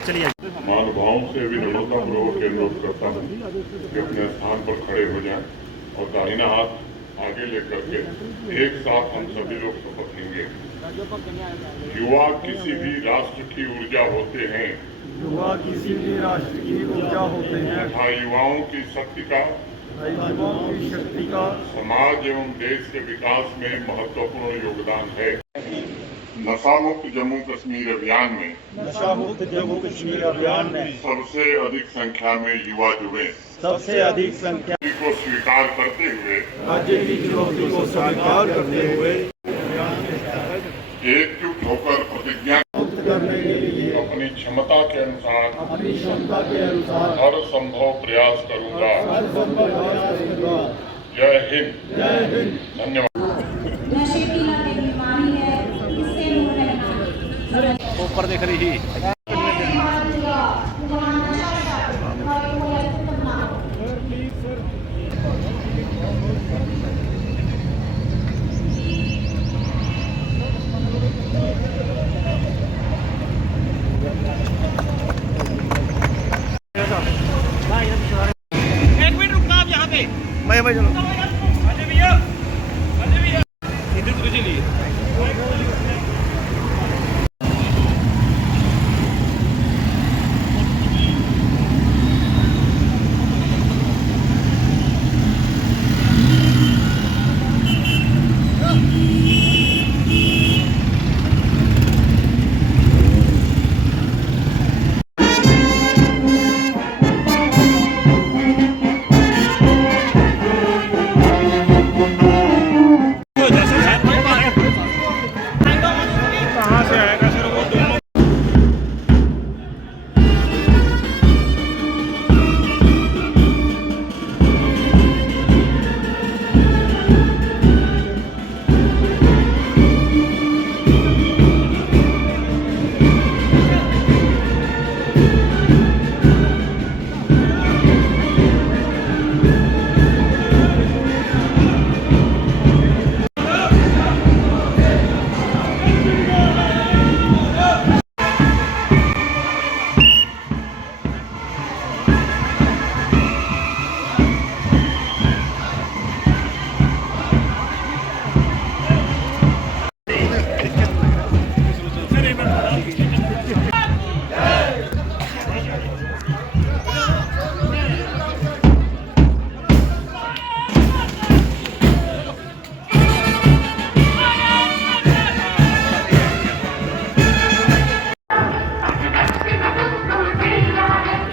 चलिए महानुभावों से विनम्रता पूर्वक अनुरोध करता हूँ कि अपने स्थान पर खड़े हो जाएं और दाहिना हाथ आगे लेकर के एक साथ हम सभी लोग शपथ लेंगे। युवा किसी भी राष्ट्र की ऊर्जा होते हैं। युवा किसी भी राष्ट्र की ऊर्जा होते हैं तथा युवाओं की शक्ति का समाज एवं देश के विकास में महत्वपूर्ण योगदान है। नशा मुक्त जम्मू कश्मीर अभियान में सबसे अधिक संख्या में युवा जुड़े। सबसे अधिक संख्या को स्वीकार करते हुए राज्य की चुनौती को स्वीकार करते हुए एकजुट होकर प्रतिज्ञा करने के लिए अपनी क्षमता के अनुसार हर संभव प्रयास करूंगा। जय हिंद। धन्यवाद। नशे की लत एक बीमारी है, इससे दूर रहना। ऊपर देख रही एक मिनट रुकना आप यहाँ पे। मैं चलो अजय भैया इधर तो चलिए। कहाँ से आएगा सर वो दोनों?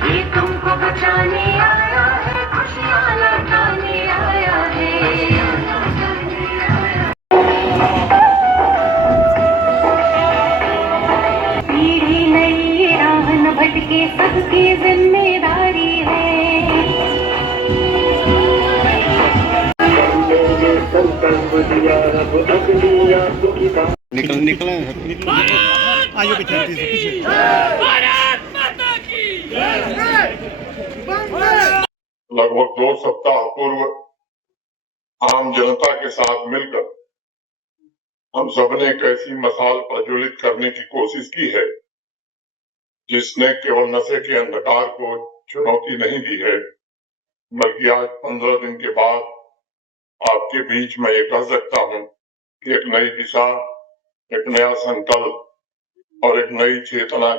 ये तुमको बचाने आया है, खुशियाँ लौटाने आया है। पीढ़ी नई राह न भटके, सबकी जिम्मेदारी है। निकल आइए पीछे भारत माता की लगभग 2 सप्ताह पूर्व आम जनता के साथ मिलकर हम सबने एक ऐसी मसाल प्रज्वलित करने की कोशिश की है जिसने केवल नशे के अंधकार को चुनौती नहीं दी है, बल्कि आज 15 दिन के बाद आपके बीच मैं ये कह सकता हूँ कि एक नई दिशा, एक नया संकल्प और एक नई चेतना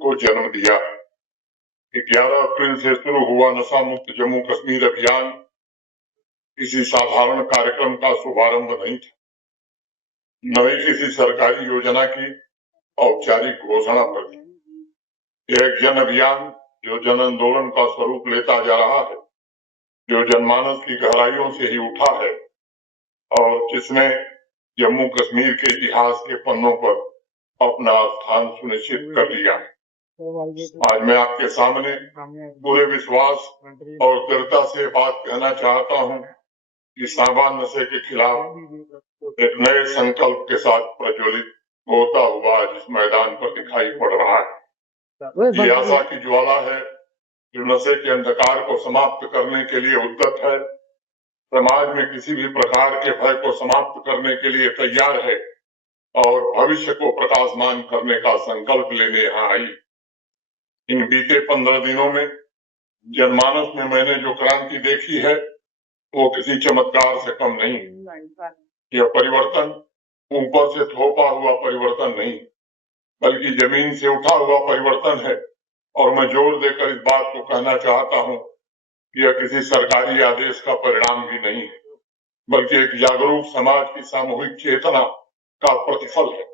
को जन्म दिया है। 11 अप्रैल से शुरू हुआ नशा मुक्त जम्मू कश्मीर अभियान किसी साधारण कार्यक्रम का शुभारंभ नहीं था, न ही किसी सरकारी योजना की औपचारिक घोषणा पर थी। यह एक जन अभियान जो जन आंदोलन का स्वरूप लेता जा रहा है, जो जनमानस की गहराइयों से ही उठा है और जिसने जम्मू कश्मीर के इतिहास के पन्नों पर अपना स्थान सुनिश्चित कर लिया है। आज मैं आपके सामने पूरे विश्वास और दृढ़ता से बात कहना चाहता हूँ कि सामान नशे के खिलाफ एक नए संकल्प के साथ प्रज्वलित होता हुआ आज इस मैदान पर दिखाई पड़ रहा है। ये आशा की ज्वाला है जो नशे के अंधकार को समाप्त करने के लिए उद्यत है, समाज में किसी भी प्रकार के भय को समाप्त करने के लिए तैयार है और भविष्य को प्रकाशमान करने का संकल्प लेने यहाँ आई। इन बीते 15 दिनों में जनमानस में मैंने जो क्रांति देखी है वो किसी चमत्कार से कम नहीं। यह परिवर्तन ऊपर से थोपा हुआ परिवर्तन नहीं, बल्कि जमीन से उठा हुआ परिवर्तन है। और मैं जोर देकर इस बात को कहना चाहता हूँ कि यह किसी सरकारी आदेश का परिणाम भी नहीं है, बल्कि एक जागरूक समाज की सामूहिक चेतना का प्रतिफल है।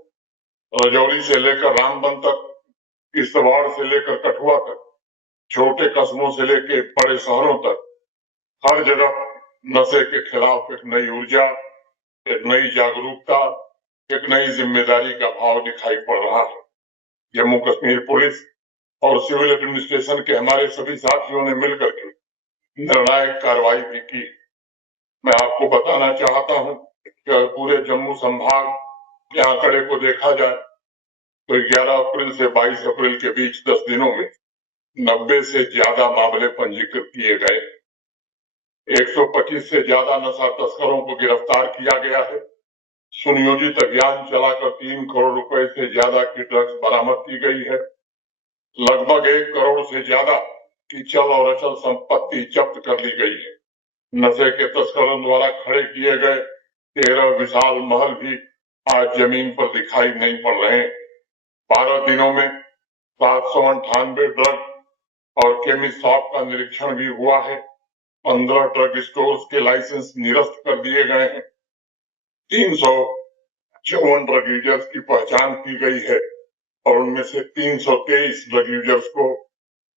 रजौरी से लेकर रामबन तक, किश्तवाड़ से लेकर कठुआ तक, छोटे कस्बों से लेकर बड़े शहरों तक, हर जगह नशे के खिलाफ एक नई ऊर्जा, एक नई जागरूकता, एक नई जिम्मेदारी का भाव दिखाई पड़ रहा है। जम्मू कश्मीर पुलिस और सिविल एडमिनिस्ट्रेशन के हमारे सभी साथियों ने मिलकर के निर्णायक कार्रवाई भी की। मैं आपको बताना चाहता हूं कि पूरे जम्मू संभाग के आंकड़े को देखा जाए तो 11 अप्रैल से 22 अप्रैल के बीच 10 दिनों में 90 से ज्यादा मामले पंजीकृत किए गए। 125 से ज्यादा नशा तस्करों को गिरफ्तार किया गया है। सुनियोजित अभियान चलाकर 3 करोड़ रुपए से ज्यादा की ड्रग्स बरामद की गई है। लगभग 1 करोड़ से ज्यादा की चल और अचल संपत्ति जब्त कर ली गई है। नशे के तस्करों द्वारा खड़े किए गए 13 विशाल महल भी आज जमीन पर दिखाई नहीं पड़ रहे। 12 दिनों में 798 ड्रग और केमिस्ट शॉप का निरीक्षण भी हुआ है। 15 ड्रग स्टोर्स के लाइसेंस निरस्त कर दिए गए हैं। 354 ड्रग यूजर्स की पहचान की गई है और उनमें से 323 ड्रग यूजर्स को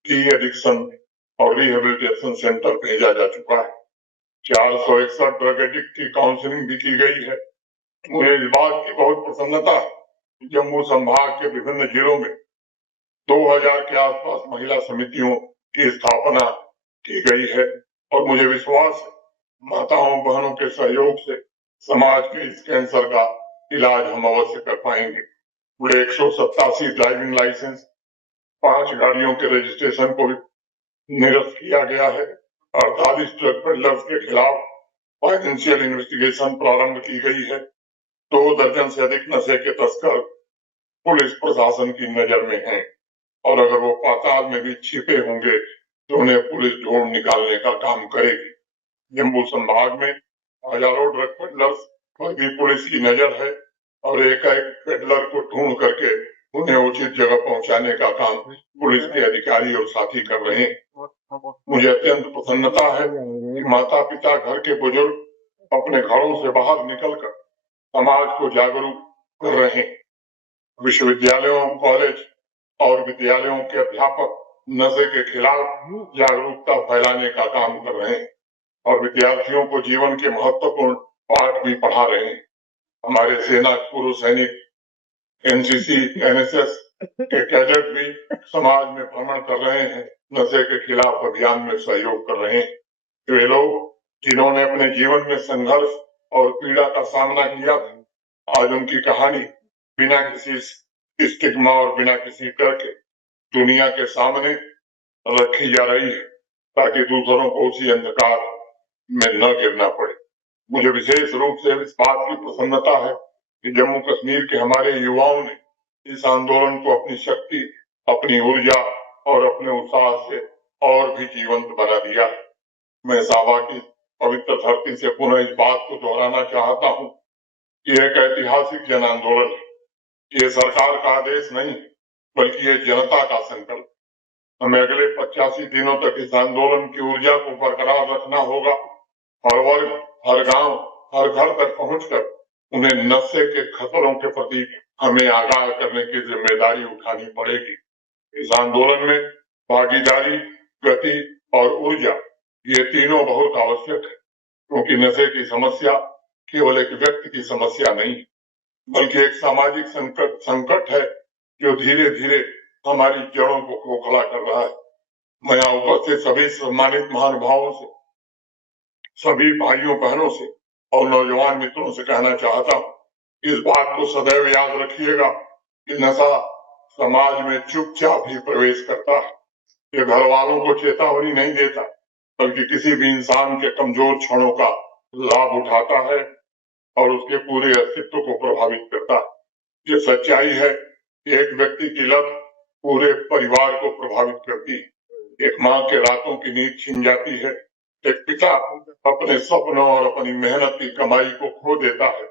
डी एडिक्शन और रिहेबिलिटेशन सेंटर भेजा जा चुका है। 461 ड्रग एडिक्ट की काउंसलिंग भी की गई है। मुझे इस बात की बहुत प्रसन्नता है कि जम्मू संभाग के विभिन्न जिलों में 2000 के आसपास महिला समितियों की स्थापना की गई है और मुझे विश्वास है माताओं बहनों के सहयोग से समाज के इस कैंसर का इलाज हम अवश्य कर पाएंगे। पूरे 187 ड्राइविंग लाइसेंस, 5 गाड़ियों के रजिस्ट्रेशन को भी निरस्त किया गया है। 48 ड्रग पेडलर्स के खिलाफ फाइनेंशियल इन्वेस्टिगेशन प्रारंभ की गई है। 2 दर्जन से अधिक नशे के तस्कर पुलिस प्रशासन की नजर में हैं और अगर वो पाताल में भी छिपे होंगे तो उन्हें पुलिस ढूंढ निकालने का काम करेगी। जम्मू संभाग में हजारों ड्रग पेडलर्स पर भी पुलिस की नजर है और एक पेडलर को ढूंढ करके उन्हें उचित जगह पहुंचाने का काम पुलिस के अधिकारी और साथी कर रहे हैं। मुझे अत्यंत प्रसन्नता है कि माता पिता, घर के बुजुर्ग अपने घरों से बाहर निकलकर समाज को जागरूक कर रहे हैं। विश्वविद्यालयों, कॉलेज और विद्यालयों के अध्यापक नशे के खिलाफ जागरूकता फैलाने का काम कर रहे हैं और विद्यार्थियों को जीवन के महत्वपूर्ण पाठ भी पढ़ा रहे हैं। हमारे सेना पूर्व सैनिक, एनसीसी, एनएसएस के कैडेट भी समाज में भ्रमण कर रहे हैं, नशे के खिलाफ अभियान में सहयोग कर रहे हैं। वे लोग जिन्होंने अपने जीवन में संघर्ष और पीड़ा का सामना किया, आज उनकी कहानी बिना किसी स्टिग्मा और बिना किसी डर के दुनिया के सामने रखी जा रही है ताकि दूसरों को उसी अंधकार में न गिरना पड़े। मुझे विशेष रूप से इस बात की प्रसन्नता है कि जम्मू कश्मीर के हमारे युवाओं ने इस आंदोलन को अपनी शक्ति, अपनी ऊर्जा और अपने उत्साह से और भी जीवंत बना दिया है। मैं सावा की पवित्र धरती से पुनः इस बात को दोहराना चाहता हूँ कि एक ऐतिहासिक जन आंदोलन है। ये सरकार का आदेश नहीं, बल्कि ये जनता का संकल्प। हमें अगले 85 दिनों तक इस आंदोलन की ऊर्जा को बरकरार रखना होगा। हर वर्ग, हर गांव, हर घर तक पहुंचकर उन्हें नशे के खतरों के प्रति हमें आगाह करने की जिम्मेदारी उठानी पड़ेगी। इस आंदोलन में भागीदारी, गति और ऊर्जा, ये तीनों बहुत आवश्यक है, क्योंकि नशे की समस्या केवल एक व्यक्ति की समस्या नहीं, बल्कि एक सामाजिक संकट है जो धीरे धीरे हमारी जड़ों को खोखला कर रहा है। मैं यहाँ उपस्थित सभी सम्मानित महानुभावों से, सभी भाइयों बहनों से और नौजवान मित्रों से कहना चाहता हूँ, इस बात को सदैव याद रखिएगा कि नशा समाज में चुपचाप ही प्रवेश करता है। ये घर वालों को चेतावनी नहीं देता, बल्कि किसी भी इंसान के कमजोर क्षणों का लाभ उठाता है और उसके पूरे अस्तित्व को प्रभावित करता है। ये सच्चाई है कि एक व्यक्ति की लत पूरे परिवार को प्रभावित करती है। एक माँ के रातों की नींद छीन जाती है, एक पिता अपने सपनों और अपनी मेहनत की कमाई को खो देता है।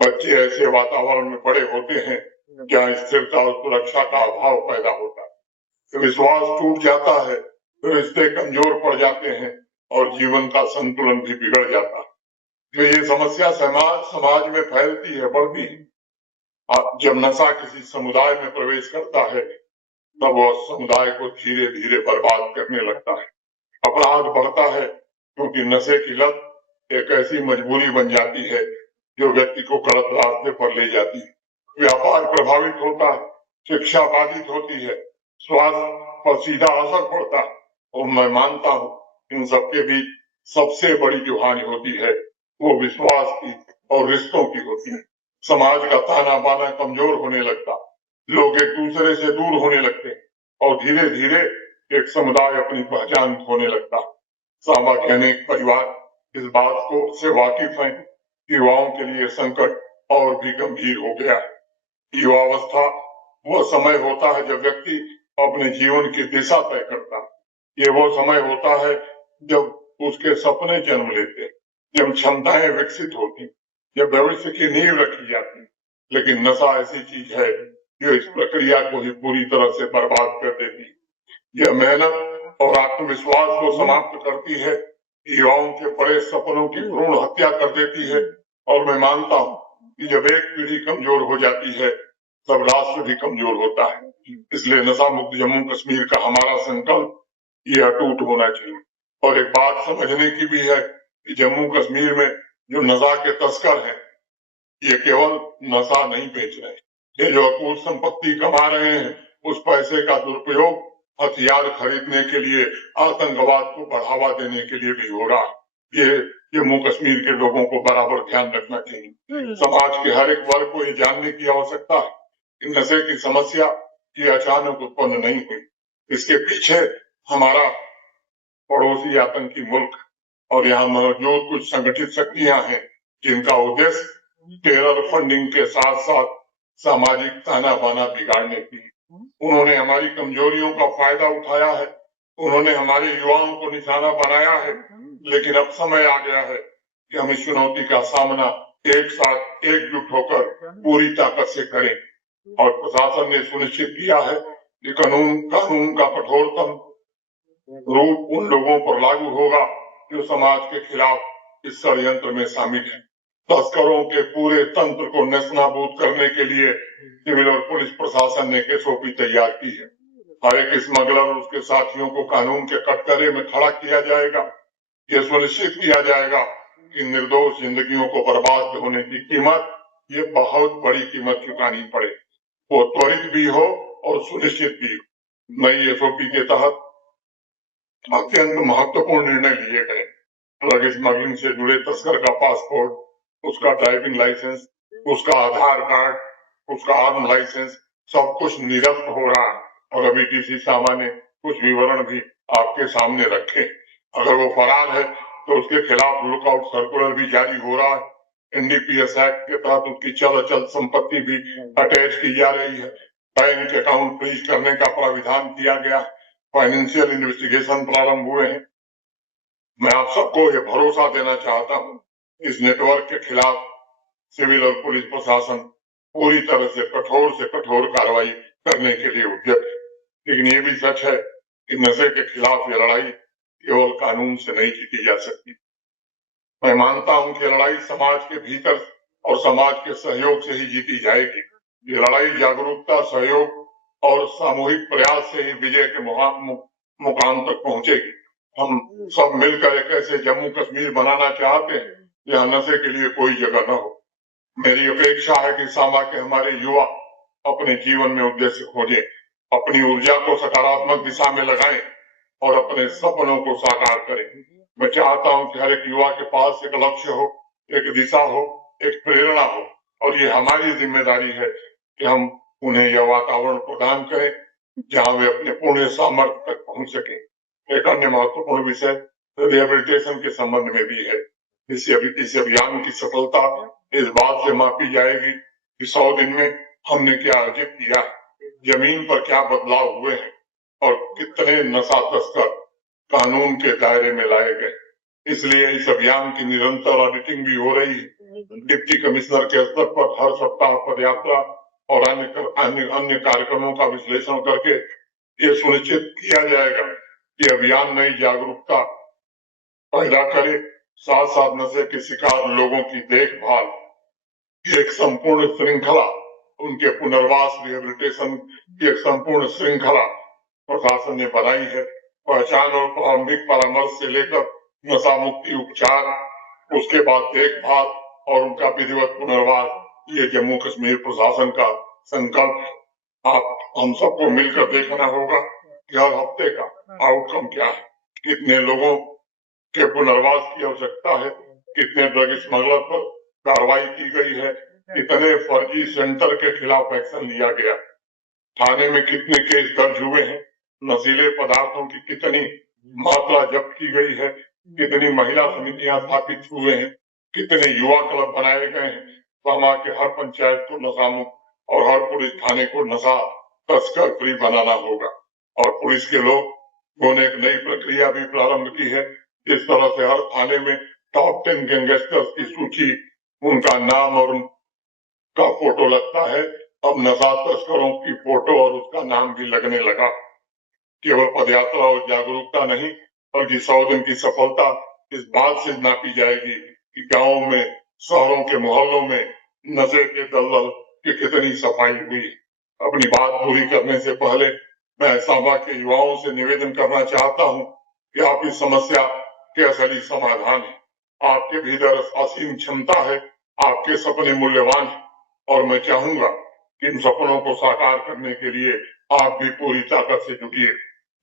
बच्चे ऐसे वातावरण में बड़े होते हैं जहाँ स्थिरता और सुरक्षा का अभाव पैदा होता है। विश्वास टूट जाता है, रिश्ते कमजोर पड़ जाते हैं और जीवन का संतुलन भी बिगड़ जाता है। तो ये समस्या समाज में फैलती है, बढ़ती है। जब नशा किसी समुदाय में प्रवेश करता है तब वह समुदाय को धीरे धीरे बर्बाद करने लगता है। अपराध बढ़ता है क्योंकि नशे की लत एक ऐसी मजबूरी बन जाती है जो व्यक्ति को गलत रास्ते पर ले जाती है। व्यापार प्रभावित होता है, शिक्षा बाधित होती है, स्वास्थ्य पर सीधा असर पड़ता है। और मैं मानता हूँ इन सबके बीच सबसे बड़ी जो हानि होती है वो विश्वास की और रिश्तों की होती है। समाज का ताना बाना कमजोर होने लगता, लोग एक दूसरे से दूर होने लगते और धीरे धीरे एक समुदाय अपनी पहचान खोने लगता। सामा के अनेक परिवार इस बात को से वाकिफ हैं कि युवाओं के लिए संकट और भी गंभीर हो गया है। युवावस्था वो समय होता है जब व्यक्ति अपने जीवन की दिशा तय करता है। ये वो समय होता है जब उसके सपने जन्म लेते, जब क्षमताएं विकसित होती, जब भविष्य की नींव रखी जाती। लेकिन नशा ऐसी चीज है जो इस प्रक्रिया को ही पूरी तरह से बर्बाद कर देती। यह मेहनत और आत्मविश्वास को समाप्त करती है, युवाओं के बड़े सपनों की भ्रूण हत्या कर देती है। और मैं मानता हूँ कि जब एक पीढ़ी कमजोर हो जाती है तब राष्ट्र भी कमजोर होता है। इसलिए नशा मुक्त जम्मू कश्मीर का हमारा संकल्प ये अटूट होना चाहिए। और एक बात समझने की भी है कि जम्मू कश्मीर में जो नशा के तस्कर हैं ये केवल नशा नहीं बेच रहे, ये जो अकूत संपत्ति कमा रहे हैं उस पैसे का दुरुपयोग हथियार खरीदने के लिए, आतंकवाद को बढ़ावा देने के लिए भी हो रहा है। ये जम्मू कश्मीर के लोगों को बराबर ध्यान रखना चाहिए। समाज के हर एक वर्ग को ये जानने की आवश्यकता है कि नशे की समस्या ये अचानक उत्पन्न नहीं हुई, इसके पीछे हमारा पड़ोसी आतंकी मुल्क और यहाँ मौजूद कुछ संगठित शक्तियां हैं जिनका उद्देश्य टेरर फंडिंग के साथ साथ सामाजिक ताना बाना बिगाड़ने की। उन्होंने हमारी कमजोरियों का फायदा उठाया है, उन्होंने हमारे युवाओं को निशाना बनाया है। लेकिन अब समय आ गया है कि हम इस चुनौती का सामना एक साथ एकजुट होकर पूरी ताकत से करें। और प्रशासन ने सुनिश्चित किया है कि कानून का कठोरतम रूप उन लोगों पर लागू होगा जो समाज के खिलाफ इस षड्यंत्र में शामिल है। तस्करों के पूरे तंत्र को नेस्तनाबूद करने के लिए सिविल और पुलिस प्रशासन ने एसओपी तैयार की है। हर एक स्मगलर और उसके साथियों को कानून के कटघरे में खड़ा किया जाएगा। ये सुनिश्चित किया जाएगा कि निर्दोष जिंदगियों को बर्बाद होने की कीमत, ये बहुत बड़ी कीमत चुकानी पड़े, वो त्वरित भी हो और सुनिश्चित भी हो। नई एसओपी के तहत अत्यंत महत्वपूर्ण निर्णय लिए गए। ड्रग स्मगलिंग से जुड़े तस्कर का पासपोर्ट, उसका ड्राइविंग लाइसेंस, उसका आधार कार्ड, उसका आर्म लाइसेंस सब कुछ निरस्त हो रहा है। और अभी डीसी सामा ने कुछ विवरण भी आपके सामने रखे। अगर वो फरार है तो उसके खिलाफ लुकआउट सर्कुलर भी जारी हो रहा है। एनडीपीएस एक्ट के तहत उसकी चल अचल संपत्ति भी अटैच की जा रही है। बैंक अकाउंट फ्रीज करने का प्राविधान किया गया। फाइनेंशियल इन्वेस्टिगेशन प्रारंभ हुए हैं। मैं आप सबको ये भरोसा देना चाहता हूँ, इस नेटवर्क के खिलाफ सिविल और पुलिस प्रशासन पूरी तरह से कठोर कार्रवाई करने के लिए उद्यत है। लेकिन ये भी सच है कि नशे के खिलाफ ये लड़ाई केवल कानून से नहीं जीती जा सकती। मैं मानता हूँ कि लड़ाई समाज के भीतर और समाज के सहयोग से ही जीती जाएगी। ये लड़ाई जागरूकता, सहयोग और सामूहिक प्रयास से ही विजय के मुकाम तक पहुँचेगी। हम सब मिलकर एक ऐसे जम्मू कश्मीर बनाना चाहते हैं जहाँ नशे के लिए कोई जगह न हो। मेरी अपेक्षा है कि सामा के हमारे युवा अपने जीवन में उद्देश्य खोजें, अपनी ऊर्जा को सकारात्मक दिशा में लगाएं और अपने सपनों को साकार करें। मैं चाहता हूं कि हर एक युवा के पास एक लक्ष्य हो, एक दिशा हो, एक प्रेरणा हो। और ये हमारी जिम्मेदारी है कि हम उन्हें यह वातावरण प्रदान करें जहां वे अपने पूर्ण सामर्थ्य तक पहुंच सके। एक अन्य महत्वपूर्ण विषय रिहेबिलिटेशन के संबंध में भी है। इस अभियान की सफलता इस बात से मापी जाएगी कि 100 दिन में हमने क्या अर्जित किया। जमीन पर क्या बदलाव हुए हैं और कितने नशा तस्कर कानून के दायरे में लाए गए। इसलिए इस अभियान की निरंतर ऑडिटिंग भी हो रही है। डिप्टी कमिश्नर के स्तर पर हर सप्ताह पदयात्रा और अन्य कार्यक्रमों का विश्लेषण करके ये सुनिश्चित किया जाएगा कि अभियान नई जागरूकता पैदा करे, साथ साथ नशे के शिकार लोगों की देखभाल की एक संपूर्ण श्रृंखला, उनके पुनर्वास रिहेबिलिटेशन की एक संपूर्ण श्रृंखला प्रशासन ने बनाई है। पहचान और प्रारंभिक परामर्श से लेकर नशा मुक्ति उपचार, उसके बाद देखभाल और उनका विधिवत पुनर्वास, ये जम्मू कश्मीर प्रशासन का संकल्प है। आप हम सबको मिलकर देखना होगा कि हर हफ्ते का आउटकम क्या है, कितने लोगों के पुनर्वास की आवश्यकता है, कितने ड्रग स्मगलर पर कार्रवाई की गई है, कितने फर्जी सेंटर के खिलाफ एक्शन लिया गया, थाने में कितने केस दर्ज हुए हैं, नशीले पदार्थों की कितनी मात्रा जब्त की गई है, कितनी महिला समितियां स्थापित हुए हैं, कितने युवा क्लब बनाए गए हैं। समा के हर पंचायत को नशा मुक्त और हर पुलिस थाने को नशा तस्कर फ्री बनाना होगा। और पुलिस के लोगों ने एक नई प्रक्रिया भी प्रारंभ की है। इस तरह से हर थाने में टॉप 10 गैंगस्टर्स की सूची, उनका नाम और उनका फोटो लगता है। अब नशा तस्करों की फोटो और उसका नाम भी लगने लगा। केवल पदयात्रा और जागरूकता नहीं, बल्कि 100 दिन की सफलता इस बात से नापी जाएगी कि गाँव में, शहरों के मोहल्लों में नशे के दलदल की कितनी सफाई हुई। अपनी बात पूरी करने से पहले मैं सांबा के युवाओं से निवेदन करना चाहता हूँ कि आप इस समस्या के असली समाधान है। आपके भीतर असीम क्षमता है, आपके सपने मूल्यवान हैं और मैं चाहूंगा कि इन सपनों को साकार करने के लिए आप भी पूरी ताकत से जुटिए।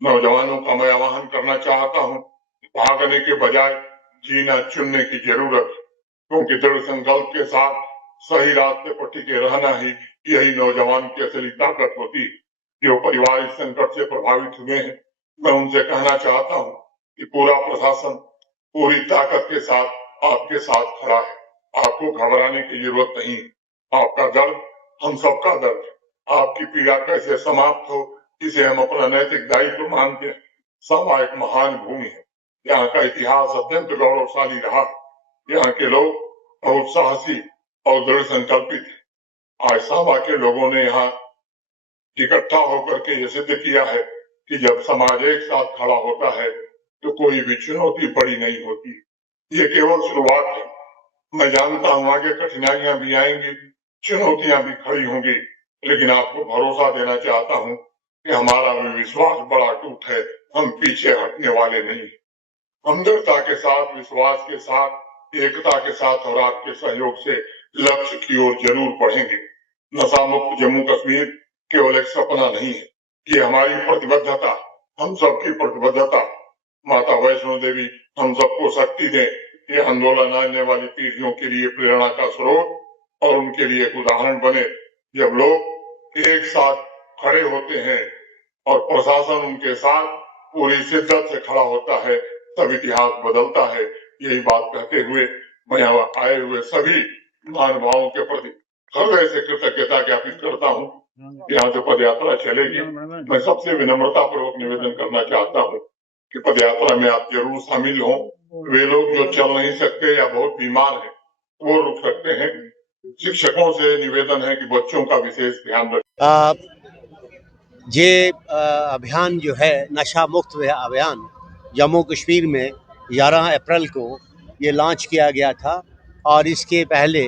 नौजवानों का मैं आह्वान करना चाहता हूँ, भागने के बजाय जीना चुनने की जरूरत, क्योंकि दृढ़ संकल्प के साथ सही रास्ते पर टिके रहना ही यही नौजवान की असली ताकत होती। जो परिवार इस संकट से प्रभावित हुए हैं, मैं उनसे कहना चाहता हूँ कि पूरा प्रशासन पूरी ताकत के साथ आपके साथ खड़ा है। आपको घबराने की जरूरत नहीं। आपका दर्द हम सबका दर्द है। आपकी पीड़ा कैसे समाप्त हो, इसे हम अपना नैतिक दायित्व मानते हैं। सांबा एक महान भूमि है। यहाँ का इतिहास अत्यंत गौरवशाली रहा। यहाँ के लोग बहुत साहसी और दृढ़ संकल्पित है। आज सांबा के लोगों ने यहाँ इकट्ठा होकर के ये सिद्ध किया है कि जब समाज एक साथ खड़ा होता है तो कोई भी चुनौती बड़ी नहीं होती। ये केवल शुरुआत है। मैं जानता हूँ आगे कठिनाइयां भी आएंगी, चुनौतियां भी खड़ी होंगी, लेकिन आपको भरोसा देना चाहता हूँ कि हमारा भी विश्वास बड़ा टूट है। हम पीछे हटने वाले नहीं। हम दृढ़ता के साथ, विश्वास के साथ, एकता के साथ और आपके सहयोग से लक्ष्य की ओर जरूर बढ़ेंगे। नशा मुक्त जम्मू कश्मीर केवल एक सपना नहीं है, ये हमारी प्रतिबद्धता, हम सबकी प्रतिबद्धता। माता वैष्णो देवी हम सबको शक्ति दे। ये आंदोलन आने वाली पीढ़ियों के लिए प्रेरणा का स्रोत और उनके लिए एक उदाहरण बने। जब लोग एक साथ खड़े होते हैं और प्रशासन उनके साथ पूरी शिद्दत से खड़ा होता है, तब इतिहास बदलता है। यही बात कहते हुए मैं यहाँ आए हुए सभी महानुभावों के प्रति हृदय से कृतज्ञता ज्ञापित करता हूँ। यहाँ से पदयात्रा चलेगी। मैं सबसे विनम्रता पूर्वक निवेदन करना चाहता हूँ कि पदयात्रा में आप जरूर शामिल हों। वे लोग जो चल नहीं सकते या बहुत बीमार हैं, वो रुक सकते हैं। शिक्षकों से निवेदन है कि बच्चों का विशेष ध्यान रखें। ये अभियान जो है नशा मुक्त अभियान जम्मू कश्मीर में 11 अप्रैल को ये लॉन्च किया गया था और इसके पहले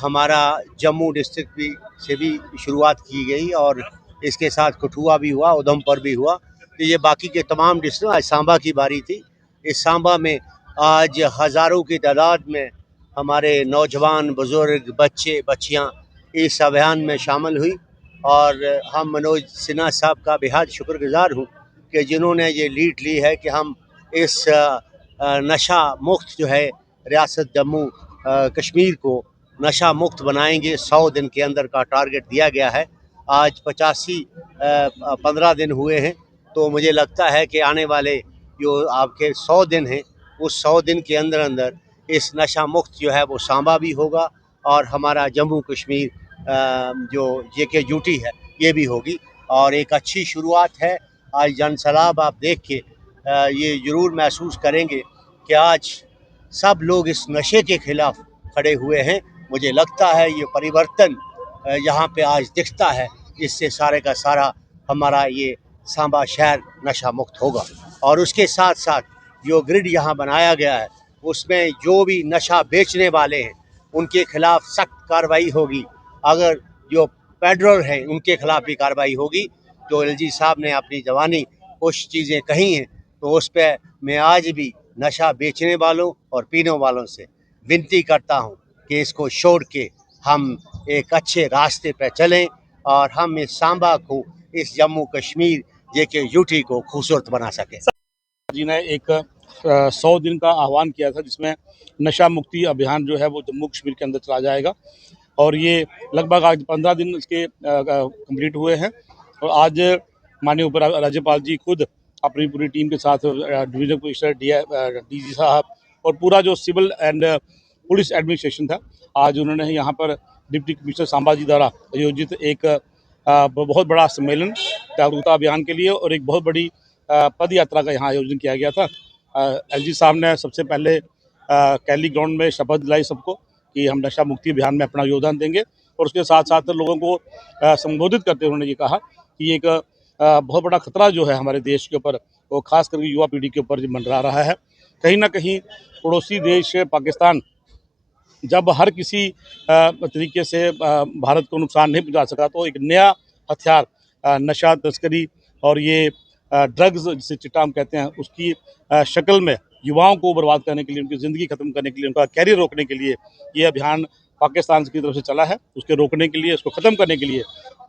हमारा जम्मू डिस्ट्रिक्ट से भी शुरुआत की गई और इसके साथ कठुआ भी हुआ, उधमपुर भी हुआ। तो ये बाकी के तमाम डिस्ट्रिक्ट, आज सांबा की बारी थी। इस सांबा में आज हज़ारों की तादाद में हमारे नौजवान, बुज़ुर्ग, बच्चे, बच्चियाँ इस अभियान में शामिल हुई और हम मनोज सिन्हा साहब का बेहद शुक्रगुज़ार हूँ कि जिन्होंने ये लीड ली है कि हम इस नशा मुक्त जो है रियासत जम्मू कश्मीर को नशा मुक्त बनाएंगे। 100 दिन के अंदर का टारगेट दिया गया है। आज 15 दिन हुए हैं, तो मुझे लगता है कि आने वाले जो आपके 100 दिन हैं, उस 100 दिन के अंदर अंदर इस नशा मुक्त जो है वो सांबा भी होगा और हमारा जम्मू कश्मीर जो JKUT है ये भी होगी। और एक अच्छी शुरुआत है। आज जनसैलाब आप देख के ये ज़रूर महसूस करेंगे कि आज सब लोग इस नशे के खिलाफ खड़े हुए हैं। मुझे लगता है ये परिवर्तन यहाँ पे आज दिखता है, इससे सारे का सारा हमारा ये सांबा शहर नशा मुक्त होगा। और उसके साथ साथ जो ग्रिड यहाँ बनाया गया है उसमें जो भी नशा बेचने वाले हैं उनके खिलाफ सख्त कार्रवाई होगी। अगर जो पेडलर हैं उनके खिलाफ भी कार्रवाई होगी। तो एलजी साहब ने अपनी जवानी कुछ चीज़ें कही हैं, तो उस पर मैं आज भी नशा बेचने वालों और पीने वालों से विनती करता हूं कि इसको छोड़ के हम एक अच्छे रास्ते पर चलें और हम इस सांबा को, इस जम्मू कश्मीर जेके यूटी को खूबसूरत बना सकें। जी ने एक 100 दिन का आह्वान किया था, जिसमें नशा मुक्ति अभियान जो है वो जम्मू कश्मीर के अंदर चला जाएगा। और ये लगभग आज 15 दिन इसके कंप्लीट हुए हैं। और आज माननीय उप राज्यपाल जी खुद अपनी पूरी टीम के साथ, डिवीजन कमिश्नर डीजी साहब और पूरा जो सिविल एंड पुलिस एडमिनिस्ट्रेशन था, आज उन्होंने यहाँ पर डिप्टी कमिश्नर सांबा जी द्वारा आयोजित एक बहुत बड़ा सम्मेलन जागरूकता अभियान के लिए और एक बहुत बड़ी पद यात्रा का यहाँ आयोजन किया गया था। एलजी साहब ने सबसे पहले कैली ग्राउंड में शपथ दिलाई सबको कि हम नशा मुक्ति अभियान में अपना योगदान देंगे। और उसके साथ साथ लोगों को संबोधित करते हुए उन्होंने ये कहा कि एक बहुत बड़ा खतरा जो है हमारे देश के ऊपर, वो खास करके युवा पीढ़ी के ऊपर मंडरा रहा है। कहीं ना कहीं पड़ोसी देश पाकिस्तान जब हर किसी तरीके से भारत को नुकसान नहीं पहुंचा सका, तो एक नया हथियार नशा तस्करी और ये ड्रग्स जिसे चिट्टा हम कहते हैं, उसकी शक्ल में युवाओं को बर्बाद करने के लिए, उनकी ज़िंदगी ख़त्म करने के लिए, उनका कैरियर रोकने के लिए ये अभियान पाकिस्तान की तरफ से चला है। उसके रोकने के लिए, उसको ख़त्म करने के लिए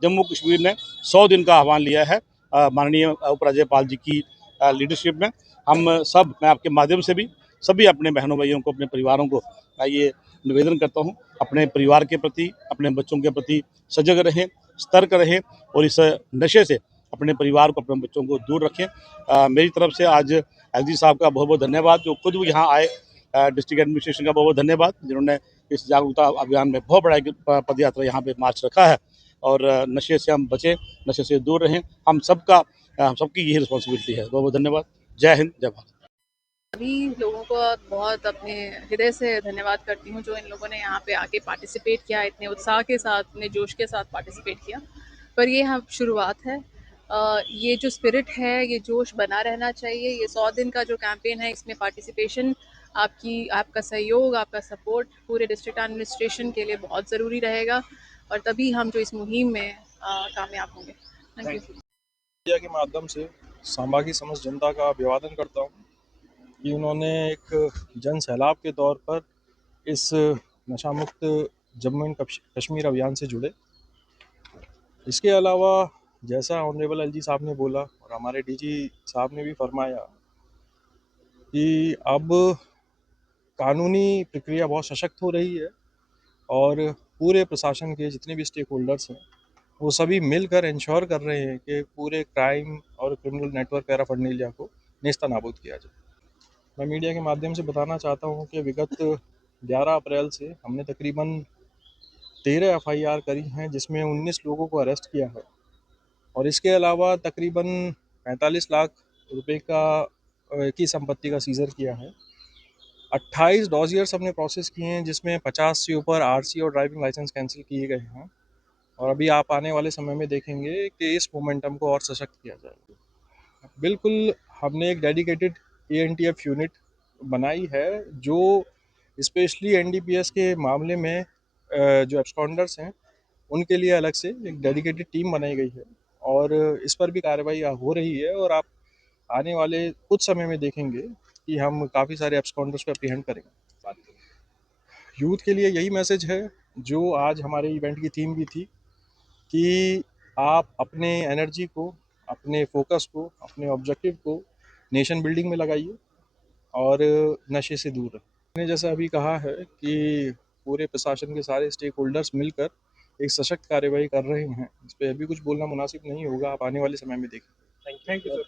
जम्मू कश्मीर ने 100 दिन का आह्वान लिया है माननीय उपराज्यपाल जी की लीडरशिप में। हम सब, मैं आपके माध्यम से भी सभी अपने बहनों भाइयों को, अपने परिवारों को ये निवेदन करता हूँ, अपने परिवार के प्रति, अपने बच्चों के प्रति सजग रहें, सतर्क रहें और इस नशे से अपने परिवार को, अपने बच्चों को दूर रखें। मेरी तरफ से आज एलजी साहब का बहुत बहुत धन्यवाद, जो खुद यहाँ आए। डिस्ट्रिक्ट एडमिनिस्ट्रेशन का बहुत बहुत धन्यवाद, जिन्होंने इस जागरूकता अभियान में बहुत बड़ा पदयात्रा यहाँ पे मार्च रखा है। और नशे से हम बचें, नशे से दूर रहें, हम सबकी यही रिस्पॉन्सिबिलिटी है। बहुत बहुत धन्यवाद। जय हिंद, जय भारत। सभी लोगों को बहुत अपने हृदय से धन्यवाद करती हूँ जो इन लोगों ने यहाँ पे आके पार्टिसिपेट किया, इतने उत्साह के साथ, इतने जोश के साथ पार्टिसिपेट किया। पर ये हम शुरुआत है। ये जो स्पिरिट है, ये जोश बना रहना चाहिए। ये 100 दिन का जो कैंपेन है, इसमें पार्टिसिपेशन, आपका सहयोग, आपका सपोर्ट पूरे डिस्ट्रिक्ट एडमिनिस्ट्रेशन के लिए बहुत ज़रूरी रहेगा और तभी हम जो इस मुहिम में कामयाब होंगे। Thank you. मीडिया के माध्यम से सांबा की समस्त जनता का अभिवादन करता हूँ कि उन्होंने एक जन सैलाब के तौर पर इस नशा मुक्त जम्मू एंड कश्मीर अभियान से जुड़े। इसके अलावा जैसा ऑनरेबल एलजी साहब ने बोला और हमारे डीजी साहब ने भी फरमाया कि अब कानूनी प्रक्रिया बहुत सशक्त हो रही है और पूरे प्रशासन के जितने भी स्टेक होल्डर्स हैं वो सभी मिलकर इंश्योर कर रहे हैं कि पूरे क्राइम और क्रिमिनल नेटवर्क पैराफर्नेलिया को नेस्तनाबूद किया जाए। मैं मीडिया के माध्यम से बताना चाहता हूं कि विगत 11 अप्रैल से हमने तकरीबन 13 FIR करी हैं, जिसमें 19 लोगों को अरेस्ट किया है और इसके अलावा तकरीबन 45 लाख रुपए की संपत्ति का सीजर किया है। 28 डॉजियर्स हमने प्रोसेस किए हैं, जिसमें 50 से ऊपर RC और ड्राइविंग लाइसेंस कैंसिल किए गए हैं। और अभी आप आने वाले समय में देखेंगे कि इस मोमेंटम को और सशक्त किया जाएगा। बिल्कुल, हमने एक डेडिकेटेड ANTF यूनिट बनाई है जो स्पेशली NDPS के मामले में जो एब्सकॉन्डर्स हैं उनके लिए अलग से एक डेडिकेटेड टीम बनाई गई है और इस पर भी कार्रवाई हो रही है। और आप आने वाले कुछ समय में देखेंगे कि हम काफ़ी सारे एब्सकॉन्डर्स पर अप्रीहेंड करेंगे। यूथ के लिए यही मैसेज है जो आज हमारे इवेंट की थीम भी थी कि आप अपने एनर्जी को, अपने फोकस को, अपने ऑब्जेक्टिव को नेशन बिल्डिंग में लगाइए और नशे से दूर रहें। मैंने जैसा अभी कहा है कि पूरे प्रशासन के सारे स्टेक होल्डर्स मिलकर एक सशक्त कार्रवाई कर रहे हैं, इस पर अभी कुछ बोलना मुनासिब नहीं होगा, आप आने वाले समय में देखें। Thank you sir.